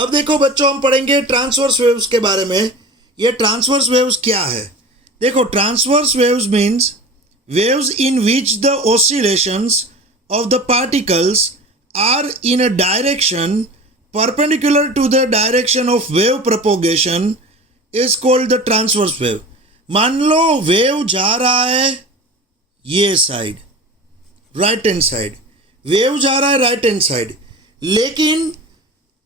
अब देखो बच्चों, हम पढ़ेंगे ट्रांसवर्स वेव्स के बारे में। ये ट्रांसवर्स वेव्स क्या है? देखो, transverse waves means waves in which the oscillations of the particles are in a direction perpendicular to the direction of wave propagation is called the transverse wave. मान लो wave जा रहा है ये side, right hand side, wave जा रहा है right hand side, लेकिन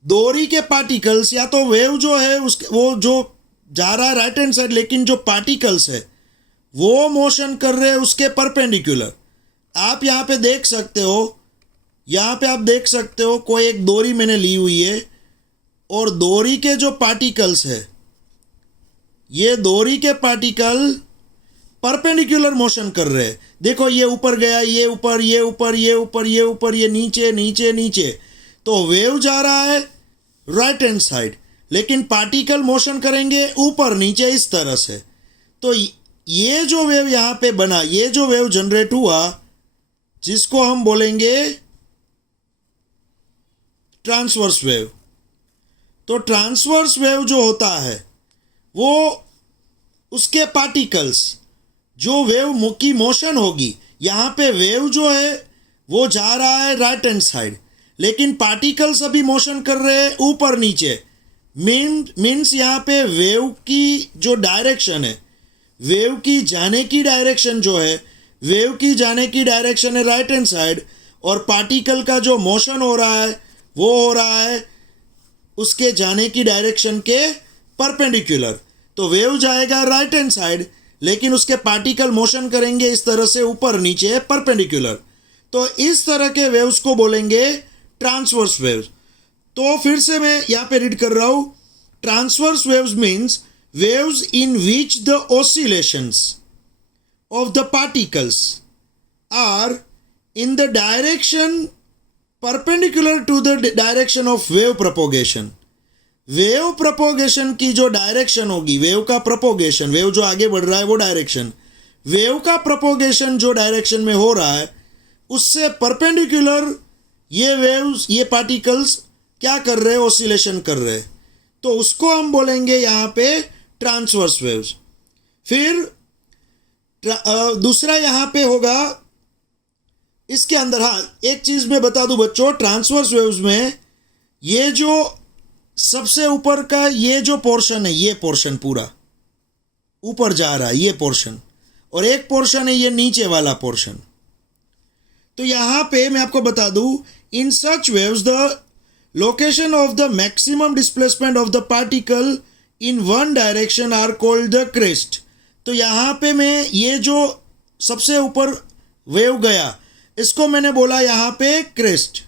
डोरी के पार्टिकल्स या तो वेव जो है उसके वो जो जा रहा है राइट हैंड साइड, लेकिन जो पार्टिकल्स है वो मोशन कर रहे हैं उसके परपेंडिकुलर। आप यहाँ पे देख सकते हो, यहाँ पे आप देख सकते हो कोई एक डोरी मैंने ली हुई है और डोरी के जो पार्टिकल्स है, ये डोरी के पार्टिकल परपेंडिकुलर मोशन कर रहे हैं। देखो, ये ऊपर गया, ये ऊपर, ये ऊपर, ये ऊपर, ये ऊपर, ये नीचे नीचे नीचे। तो वेव जा रहा है राइट हैंड साइड, लेकिन पार्टिकल मोशन करेंगे ऊपर नीचे इस तरह से। तो ये जो वेव यहाँ पे बना, ये जो वेव जनरेट हुआ, जिसको हम बोलेंगे ट्रांसवर्स वेव। तो ट्रांसवर्स वेव जो होता है वो उसके पार्टिकल्स जो वेव की मोशन होगी, यहाँ पे वेव जो है वो जा रहा है राइट हैंड साइड, लेकिन पार्टिकल्स अभी मोशन कर रहे हैं ऊपर नीचे। मीन्स यहाँ पे वेव की जो डायरेक्शन है, वेव की जाने की डायरेक्शन जो है, वेव की जाने की डायरेक्शन है राइट हैंड साइड, और पार्टिकल का जो मोशन हो रहा है वो हो रहा है उसके जाने की डायरेक्शन के परपेंडिकुलर। तो वेव जाएगा राइट हैंड साइड, लेकिन उसके पार्टिकल मोशन करेंगे इस तरह से ऊपर नीचे परपेंडिकुलर। तो इस तरह के वेव्स को बोलेंगे ट्रांसवर्स वेव्स। तो फिर से मैं यहाँ पे रीड कर रहा हूँ। Transverse waves means waves in which the oscillations of the particles are in the direction perpendicular to the direction of wave propagation. Wave propagation की जो डायरेक्शन होगी, वेव का प्रोपोगेशन, वेव जो आगे बढ़ रहा है वो डायरेक्शन, वेव का प्रोपोगेशन जो डायरेक्शन में हो रहा है उससे परपेंडिकुलर ये वेव्स, ये पार्टिकल्स क्या कर रहे हैं? ऑसिलेशन कर रहे हैं। तो उसको हम बोलेंगे यहाँ पे ट्रांसवर्स वेव्स। फिर दूसरा यहाँ पे होगा इसके अंदर, हाँ एक चीज़ मैं बता दूं बच्चों, ट्रांसवर्स वेव्स में ये जो सबसे ऊपर का ये जो पोर्शन है, ये पोर्शन पूरा ऊपर जा रहा है ये पोर्शन, और एक पोर्शन है ये नीचे वाला पोर्शन। तो यहाँ पे मैं आपको बता दूं, in such waves the location of the maximum displacement of the particle in one direction are called the crest. तो यहाँ पे मैं ये जो सबसे ऊपर वेव गया इसको मैंने बोला यहाँ पे crest.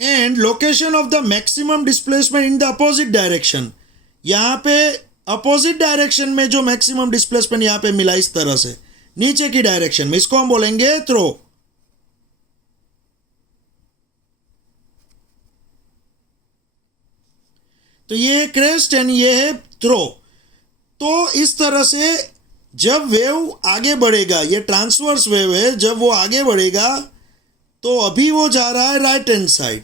And location of the maximum displacement in the opposite direction, यहाँ पे अपोजिट डायरेक्शन में जो मैक्सिमम डिस्प्लेसमेंट यहाँ पे मिला इस तरह से नीचे की डायरेक्शन में, इसको हम बोलेंगे थ्रो। तो ये क्रेस्ट एंड ये है थ्रो। तो इस तरह से जब वेव आगे बढ़ेगा, ये ट्रांसवर्स वेव है, जब वो आगे बढ़ेगा तो अभी वो जा रहा है राइट हैंड साइड,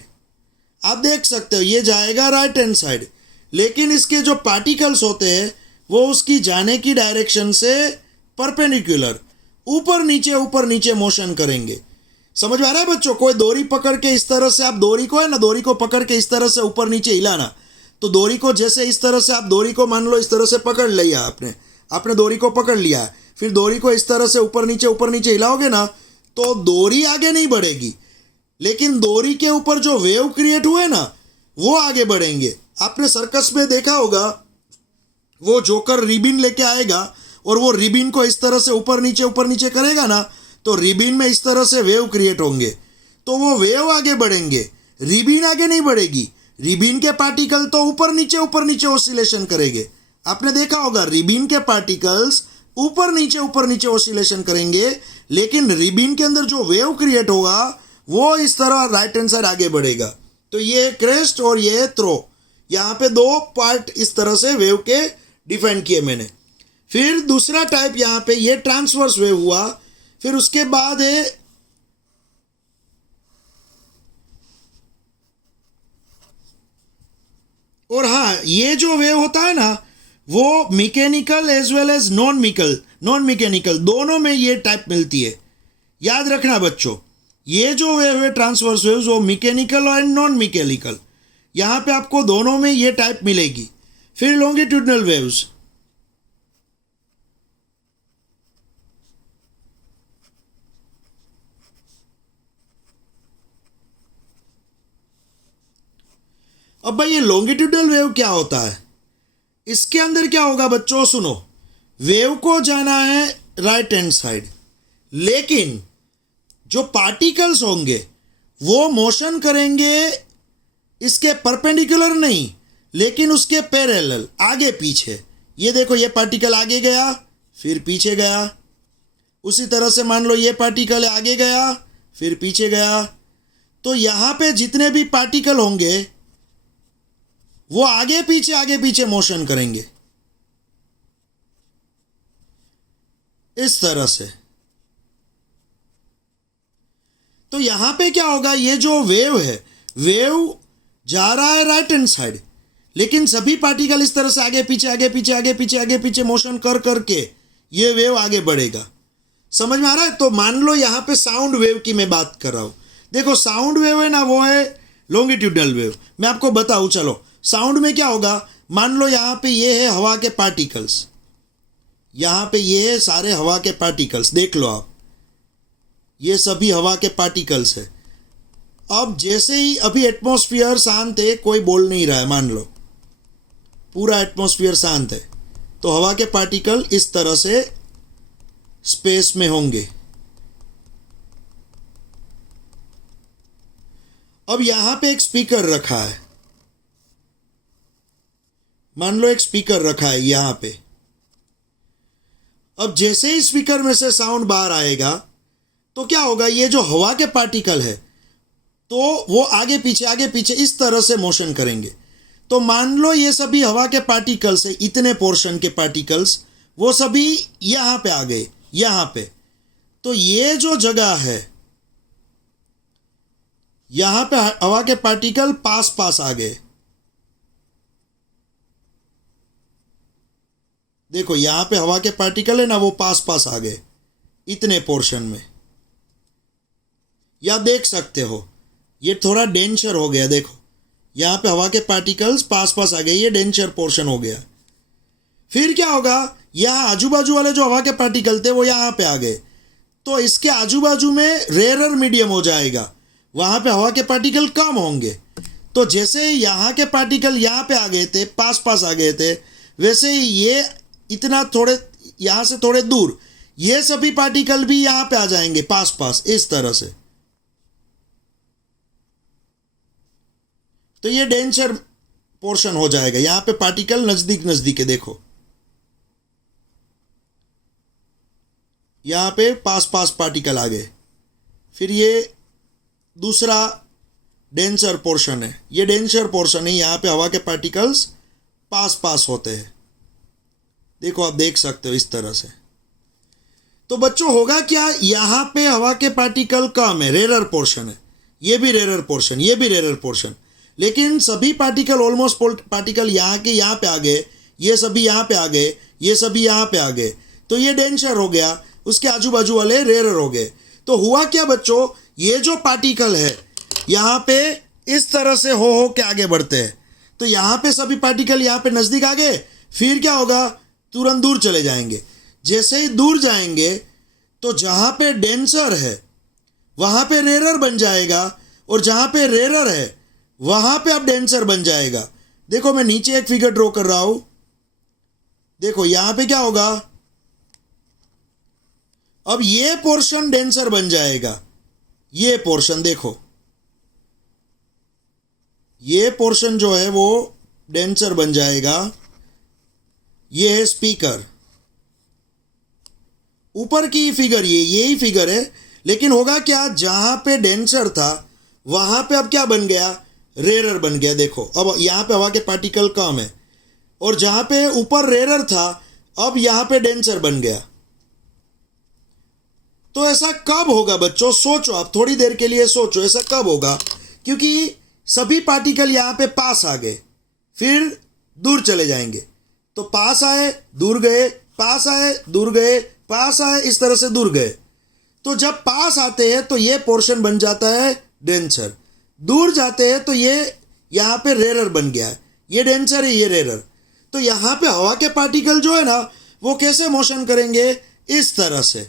आप देख सकते हो ये जाएगा राइट हैंड साइड, लेकिन इसके जो पार्टिकल्स होते हैं वो उसकी जाने की डायरेक्शन से परपेंडिकुलर ऊपर नीचे मोशन करेंगे। समझ में आ रहा है बच्चों? कोई डोरी पकड़ के इस तरह से, आप डोरी को है ना, डोरी को पकड़ के इस तरह से ऊपर नीचे हिलाना, तो डोरी को जैसे इस तरह से, आप डोरी को मान लो इस तरह से पकड़ लिया आपने डोरी को पकड़ लिया, फिर डोरी को इस तरह से ऊपर नीचे हिलाओगे ना, तो डोरी आगे नहीं बढ़ेगी, लेकिन डोरी के ऊपर जो वेव क्रिएट हुए ना वो आगे बढ़ेंगे। आपने सर्कस में देखा होगा, वो जोकर रिबिन लेके आएगा और वो रिबिन को इस तरह से ऊपर नीचे करेगा ना, तो रिबिन में इस तरह से वेव क्रिएट होंगे, तो वो वेव आगे बढ़ेंगे, रिबिन आगे नहीं बढ़ेगी। रिबिन के पार्टिकल तो ऊपर नीचे ऑसिलेशन करेंगे। आपने देखा होगा रिबिन के पार्टिकल्स ऊपर नीचे ऑसिलेशन करेंगे, लेकिन रिबिन के अंदर जो वेव क्रिएट होगा वो इस तरह राइट हैंड साइड आगे बढ़ेगा। तो ये क्रेस्ट और ये थ्रो, यहाँ पे दो पार्ट इस तरह से वेव के डिफाइन किए मैंने। फिर दूसरा टाइप यहाँ पे ये ट्रांसवर्स वेव हुआ। फिर उसके बाद है ये जो वेव होता है ना, वो mechanical as well as non mechanical दोनों में ये टाइप मिलती है। याद रखना बच्चों, ये जो वेव है ट्रांसवर्स वेव्स, वो मैकेनिकल और नॉन मैकेनिकल, यहाँ पे आपको दोनों में ये टाइप मिलेगी। फिर लॉन्गिट्यूडनल वेव्स, अब भाई ये लॉन्गिट्यूडनल वेव क्या होता है, इसके अंदर क्या होगा बच्चों, सुनो। वेव को जाना है राइट हैंड साइड, लेकिन जो पार्टिकल्स होंगे वो मोशन करेंगे इसके परपेंडिकुलर नहीं, लेकिन उसके पैरेलल, आगे पीछे। ये देखो, ये पार्टिकल आगे गया फिर पीछे गया। उसी तरह से मान लो ये पार्टिकल आगे गया फिर पीछे गया। तो यहाँ पे जितने भी पार्टिकल होंगे वो आगे पीछे मोशन करेंगे इस तरह से। तो यहां पे क्या होगा, ये जो वेव है, वेव जा रहा है राइट हैंड साइड, लेकिन सभी पार्टिकल इस तरह से आगे पीछे मोशन कर करके ये वेव आगे बढ़ेगा। समझ में आ रहा है? तो मान लो यहां पे साउंड वेव की मैं बात कर रहा हूं। देखो साउंड वेव है ना, वो है लॉन्गिट्यूडनल वेव। मैं आपको बताऊं, चलो साउंड में क्या होगा, मान लो यहाँ पे ये है हवा के पार्टिकल्स, यहाँ पे ये है सारे हवा के पार्टिकल्स, देख लो आप, ये सभी हवा के पार्टिकल्स है। अब जैसे ही अभी एटमॉस्फेयर शांत है, कोई बोल नहीं रहा है, मान लो पूरा एटमॉस्फेयर शांत है, तो हवा के पार्टिकल इस तरह से स्पेस में होंगे। अब यहां पे एक स्पीकर रखा है, मान लो एक स्पीकर रखा है यहां पे। अब जैसे ही स्पीकर में से साउंड बाहर आएगा तो क्या होगा, ये जो हवा के पार्टिकल है तो वो आगे पीछे इस तरह से मोशन करेंगे। तो मान लो ये सभी हवा के पार्टिकल्स है, इतने पोर्शन के पार्टिकल्स, वो सभी यहां पे आ गए, यहां पे। तो ये जो जगह है, यहां पे हवा के पार्टिकल पास आ गए। देखो यहां पे हवा के पार्टिकल है ना, वो पास आ गए इतने पोर्शन में। या देख सकते हो ये थोड़ा डेंचर हो गया, देखो यहां पे हवा के पार्टिकल्स पास आ गए, ये डेंचर पोर्शन हो गया। फिर क्या होगा, यहां आजू बाजू वाले जो हवा के पार्टिकल थे वो यहां पे आ गए, तो इसके आजू बाजू में रेयरर मीडियम हो जाएगा, वहां पे हवा के पार्टिकल कम होंगे। तो जैसे यहां के पार्टिकल यहां पे आ गए थे, पास आ गए थे, वैसे ही ये इतना थोड़े यहां से थोड़े दूर ये सभी पार्टिकल भी यहां पे आ जाएंगे पास इस तरह से। तो ये डेंचर पोर्शन हो जाएगा, यहां पे पार्टिकल नजदीक है, देखो यहां पे पास पार्टिकल आ गए। फिर ये दूसरा डेंसर पोर्शन है, ये डेंसर पोर्शन है, यहां पे हवा के पार्टिकल्स पास होते हैं, देखो आप देख सकते हो इस तरह से। तो बच्चों होगा क्या, यहां पे हवा के पार्टिकल कम है, रेरर पोर्शन है, ये भी रेरर पोर्शन, ये भी रेरर पोर्शन, लेकिन सभी पार्टिकल ऑलमोस्ट पार्टिकल यहाँ के यहाँ पे आ गए, ये सभी यहाँ पे आ गए, ये सभी यहाँ पे आ गए, तो ये डेंसर हो गया, उसके आजू बाजू वाले रेरर हो गए। तो हुआ क्या बच्चों, ये जो पार्टिकल है यहाँ पे इस तरह से हो के आगे बढ़ते हैं, तो यहाँ पे सभी पार्टिकल यहाँ पे नजदीक आ गए, फिर क्या होगा, तुरंत दूर चले जाएंगे। जैसे ही दूर जाएंगे तो जहाँ पे डेंसर है वहाँ पे रेरर बन जाएगा, और जहाँ पे रेरर है वहाँ पे अब डेंसर बन जाएगा। देखो मैं नीचे एक फिगर ड्रॉ कर रहा हूँ, देखो यहाँ पे क्या होगा, अब ये पोर्शन डेंसर बन जाएगा, ये पोर्शन देखो, ये पोर्शन जो है वो डेंसर बन जाएगा। ये है स्पीकर, ऊपर की फिगर यही फिगर है, लेकिन होगा क्या, जहां पे डेंसर था वहां पे अब क्या बन गया, रेरर बन गया। देखो अब यहां पे हवा के पार्टिकल कम है, और जहां पे ऊपर रेरर था अब यहां पे डेंसर बन गया। तो ऐसा कब होगा बच्चों, सोचो आप थोड़ी देर के लिए सोचो, ऐसा कब होगा, क्योंकि सभी पार्टिकल यहां पे पास आ गए, फिर दूर चले जाएंगे। तो पास आए दूर गए, पास आए दूर गए, पास आए, इस तरह से दूर गए। तो जब पास आते हैं तो ये पोर्शन बन जाता है डेंसर, दूर जाते हैं तो ये यहाँ पे रेरर बन गया है, ये डेंसर है, ये रेरर। तो यहाँ पे हवा के पार्टिकल जो है ना वो कैसे मोशन करेंगे, इस तरह से।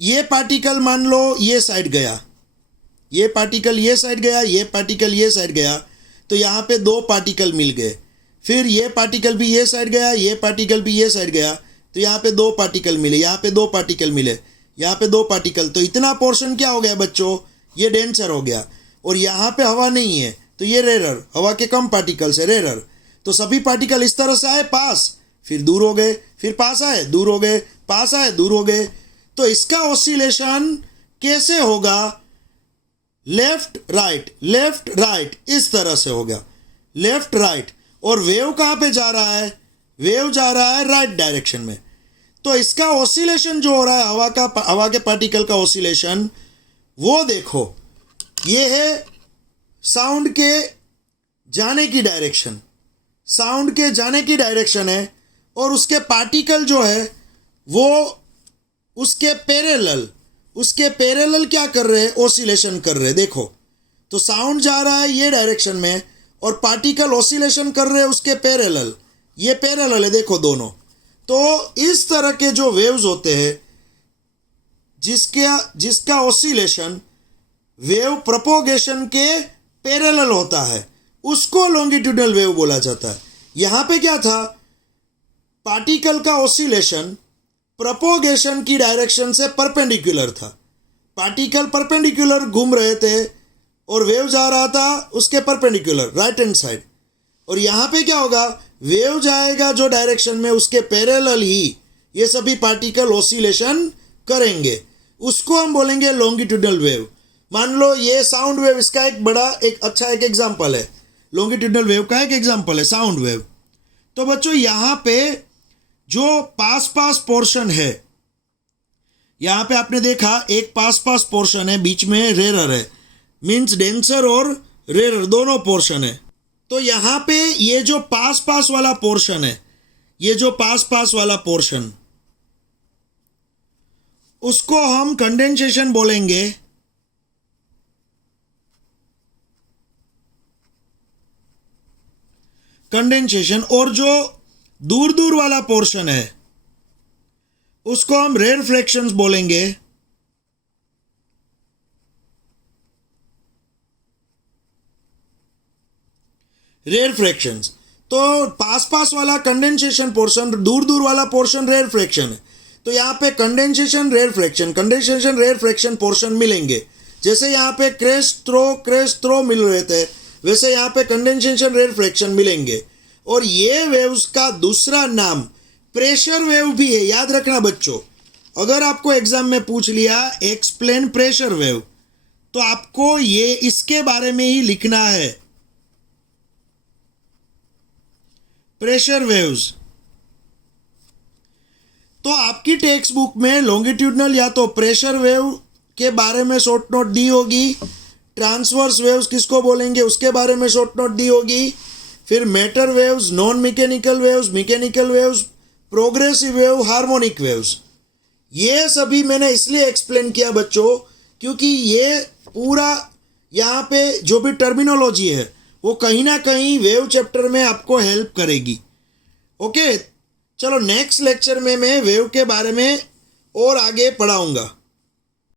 ये पार्टिकल मान लो ये साइड गया, ये पार्टिकल ये साइड गया, ये पार्टिकल ये साइड गया, तो यहाँ पे दो पार्टिकल मिल गए। फिर ये पार्टिकल भी ये साइड गया, ये पार्टिकल भी ये साइड गया, तो यहाँ पे दो पार्टिकल मिले, यहाँ पे दो पार्टिकल मिले, यहाँ पे दो पार्टिकल। तो इतना पोर्शन क्या हो गया बच्चों, ये डेंसर हो गया। और यहाँ पे हवा नहीं है तो ये रेरर, हवा के कम पार्टिकल से रेरर। तो सभी पार्टिकल इस तरह से आए पास, फिर दूर हो गए, फिर पास आए दूर हो गए, पास आए दूर हो गए। तो इसका ऑसिलेशन कैसे होगा, लेफ्ट राइट, इस तरह से होगा, लेफ्ट राइट। और वेव कहाँ पे जा रहा है, वेव जा रहा है राइट डायरेक्शन में। तो इसका ऑसिलेशन जो हो रहा है हवा के पार्टिकल का ऑसिलेशन, वो देखो, ये है साउंड के जाने की डायरेक्शन, साउंड के जाने की डायरेक्शन है। और उसके पार्टिकल जो है वो उसके पैरेलल क्या कर रहे हैं, ऑसिलेशन कर रहे हैं। देखो, तो साउंड जा रहा है ये डायरेक्शन में और पार्टिकल ऑसिलेशन कर रहे हैं उसके पैरेलल, ये पैरेलल है, देखो दोनों। तो इस तरह के जो वेव्स होते हैं जिसका ऑसिलेशन वेव प्रोपोगेशन के पैरेलल होता है, उसको लॉन्गिट्यूडनल वेव बोला जाता है। यहाँ पे क्या था, पार्टिकल का ऑसिलेशन प्रोपोगेशन की डायरेक्शन से परपेंडिकुलर था। पार्टिकल परपेंडिकुलर घूम रहे थे और वेव जा रहा था उसके परपेंडिकुलर राइट हैंड साइड। और यहाँ पे क्या होगा, वेव जाएगा जो डायरेक्शन में उसके पैरेलल ही ये सभी पार्टिकल ऑसिलेशन करेंगे, उसको हम बोलेंगे लॉन्गिट्यूडनल वेव। मान लो ये साउंड वेव, इसका एक अच्छा एग्जांपल है, लॉन्गिट्यूडनल वेव का एक एग्जांपल है साउंड वेव। तो बच्चों यहाँ पे जो पास पोर्शन है, यहाँ पे आपने देखा एक पास पोर्शन है, बीच में रेरर है, मीन्स डेंसर और रेरर दोनों पोर्शन है। तो यहाँ पे ये जो पास वाला पोर्शन है, ये जो पास वाला पोर्शन, उसको हम कंडेंसेशन बोलेंगे। कंडेंसेशन। और जो दूर वाला पोर्शन है उसको हम रेरफ्रैक्शंस बोलेंगे। रेरफ्रैक्शंस। तो पास वाला कंडेंसेशन पोर्शन, दूर वाला पोर्शन रेरफ्रैक्शन है। तो यहाँ पे कंडेंसेशन रेरफ्रैक्शन पोर्शन मिलेंगे। जैसे यहाँ पे क्रेस्ट थ्रो मिल रहे थे, वैसे यहाँ पे कंडेंसेशन रेरफ्रैक्शन मिलेंगे। और ये वेव्स का दूसरा नाम प्रेशर वेव भी है, याद रखना बच्चों। अगर आपको एग्जाम में पूछ लिया एक्सप्लेन प्रेशर वेव, तो आपको ये इसके बारे में ही लिखना है, प्रेशर वेव्स। तो आपकी टेक्स्ट बुक में लॉन्गिट्यूडनल या तो प्रेशर वेव के बारे में शॉर्ट नोट दी होगी, ट्रांसवर्स वेव्स किसको बोलेंगे उसके बारे में शॉर्ट नोट दी होगी, फिर matter waves, non mechanical waves, progressive wave, harmonic waves. ये सभी मैंने इसलिए एक्सप्लेन किया बच्चों क्योंकि ये पूरा यहाँ पे जो भी टर्मिनोलॉजी है वो कहीं ना कहीं वेव चैप्टर में आपको हेल्प करेगी। ओके, चलो नेक्स्ट लेक्चर में मैं वेव के बारे में और आगे पढ़ाऊँगा।